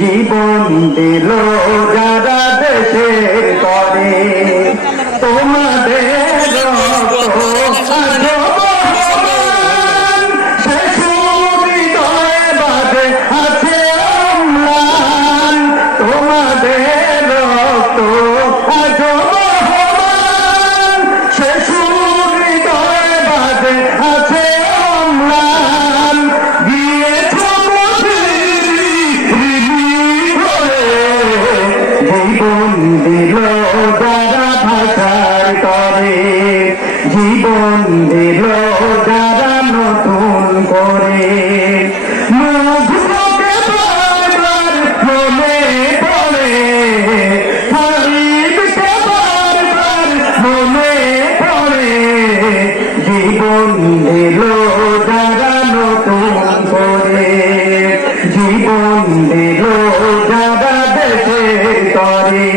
জীবন দিল যারা দেশের করে তোমাদের দিল যারা ভাষার করে জীবন দিল যারা নতুন করে মনে পড়ে মনে পড়ে জীবন দিল যারা নতুন করে জীবন দিল যারা দেশের করে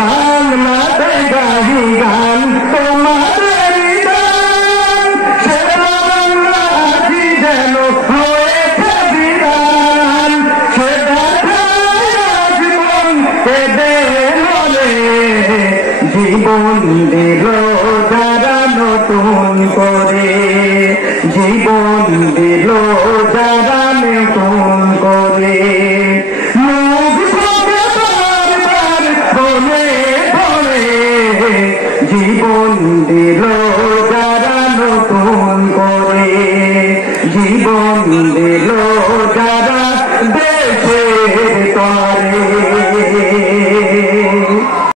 বাংলাতে গাহি গান তোমাদের গান সেরা বাংলাটি যেন হয়েছে বিরান সেটা জীবন কেঁদে মনে জীবন দিল যারা নতুন করে জীবন দিল যারা নতুন করে জীবন দিল যারা নতুন করে জীবন দিল যারা দেশের করে